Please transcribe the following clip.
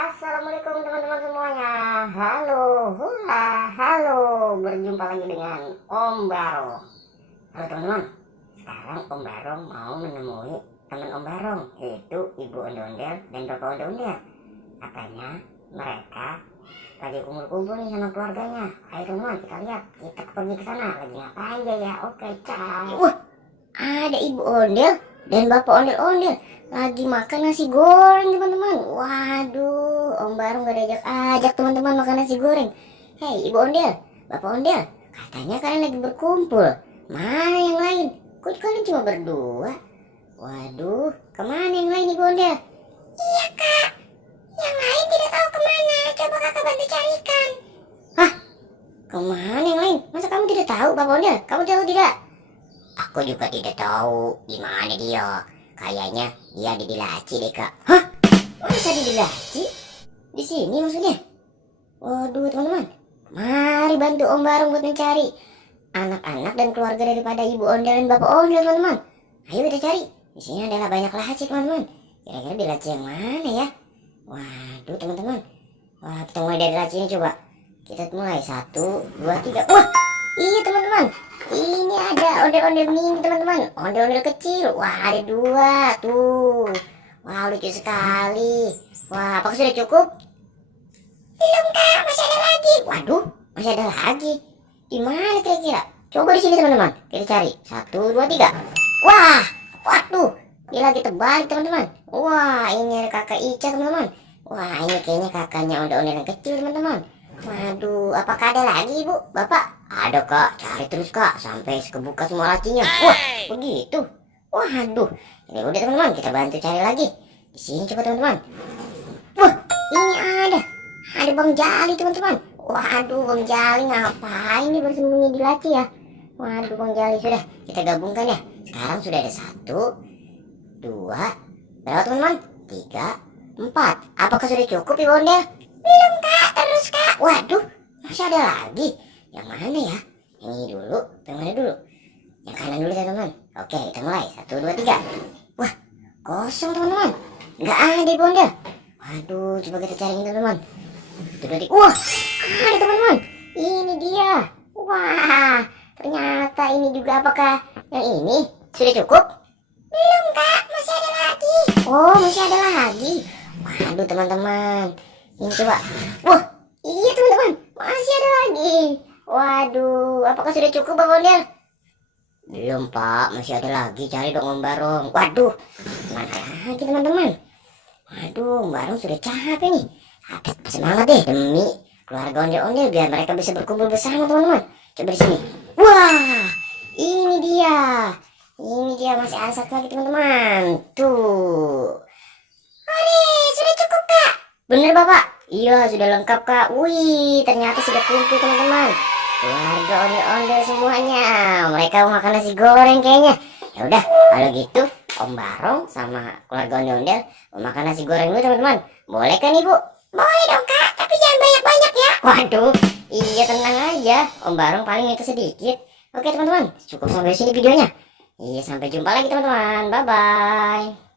Assalamualaikum teman-teman semuanya. Halo, hula, halo. Berjumpa lagi dengan Om Barong. Halo teman-teman. Sekarang Om Barong mau menemui teman Om Barong, yaitu Ibu Ondel-Ondel dan Bapak Ondel-Ondel. Katanya mereka lagi kumpul-kumpul nih sama keluarganya. Ayo teman-teman, kita lihat. Kita pergi ke sana. Lagi ngapain ya? Oke, ciao. Wah, ada Ibu Ondel dan Bapak Ondel-Ondel lagi makan nasi goreng teman-teman. Waduh, Om Barong gak diajak ajak teman-teman makan nasi goreng. Hei Ibu Ondel, Bapak Ondel, katanya kalian lagi berkumpul. Mana yang lain? Kok kalian cuma berdua? Waduh, kemana yang lain Ibu Ondel? Iya kak, yang lain tidak tahu kemana. Coba kakak bantu carikan. Hah? Kemana yang lain? Masa kamu tidak tahu Bapak Ondel? Kamu tahu tidak? Aku juga tidak tahu di mana dia. Kayaknya dia ada di laci deh kak. Hah? Masa di laci? Di sini maksudnya? Waduh teman-teman, mari bantu Om Barong buat mencari anak-anak dan keluarga daripada Ibu Ondel dan Bapak Ondel teman-teman. Ayo kita cari. Di sini adalah banyak laci teman-teman. Kira-kira di laci yang mana ya? Waduh teman-teman. Wah, kita mulai dari laci ini coba. Kita mulai 1, 2, 3. Wah, iya teman-teman. Ini ada ondel-ondel mini teman-teman. Ondel-ondel kecil. Wah, ada 2 tuh. Wah, lucu sekali. Wah, apakah sudah cukup? Belum kak, masih ada lagi. Waduh, masih ada lagi. Di mana kira-kira? Coba di sini teman-teman. Kita cari. 1, 2, 3. Wah, waduh. Dia lagi terbalik teman-teman. Wah, ini ada kakak Ica teman-teman. Wah, ini kayaknya kakaknya ondel-ondel yang kecil teman-teman. Waduh, apakah ada lagi ibu, bapak? Ada kak, cari terus kak sampai kebuka semua lacinya. Wah, begitu. Waduh, ini udah teman-teman, kita bantu cari lagi. Di sini coba teman-teman. Wah, ini ada Bang Jali teman-teman. Waduh, Bang Jali ngapain nih bersembunyi di laci ya? Waduh, Bang Jali sudah kita gabungkan ya. Sekarang sudah ada 1, 2, berapa teman-teman? 3, 4. Apakah sudah cukup Ibu Ondel? Belum kak, terus kak. Waduh, masih ada lagi. Yang mana ya? Yang ini dulu, yang mana dulu? Yang kanan dulu teman-teman. Oke, kita mulai. 1, 2, 3. Wah, kosong teman-teman. Nggak ada Ibu Ondel. Waduh, coba kita cari teman-teman. 1, 2, 3. Wah, ada teman-teman. Ini dia. Wah, ternyata ini juga. Apakah yang ini sudah cukup? Belum kak, masih ada lagi. Oh, masih ada lagi. Waduh teman-teman. Ini coba. Wah, iya teman-teman, masih ada lagi. Waduh, apakah sudah cukup Bang Ondel? Belum pak, masih ada lagi. Cari dong Om Barong. Waduh, mana lagi teman-teman? Waduh, Om Barong sudah capek nih. Habis semangat deh demi keluarga ondel-ondel biar mereka bisa berkumpul bersama teman-teman. Coba di sini. Wah, ini dia. Ini dia, masih ada satu lagi teman-teman. Tuh. Ore, sudah cukup kak? Bener bapak? Iya, sudah lengkap kak. Wih, ternyata sudah kumpul teman-teman. Keluarga ondel-ondel semuanya. Mereka mau makan nasi goreng kayaknya. Ya udah, kalau gitu Om Barong sama keluarga ondel-ondel mau makan nasi goreng dulu teman-teman. Boleh kan ibu? Boleh dong kak, tapi jangan banyak-banyak ya. Waduh, iya tenang aja. Om Barong paling itu sedikit. Oke teman-teman, cukup sampai sini videonya. Iya, sampai jumpa lagi teman-teman. Bye-bye.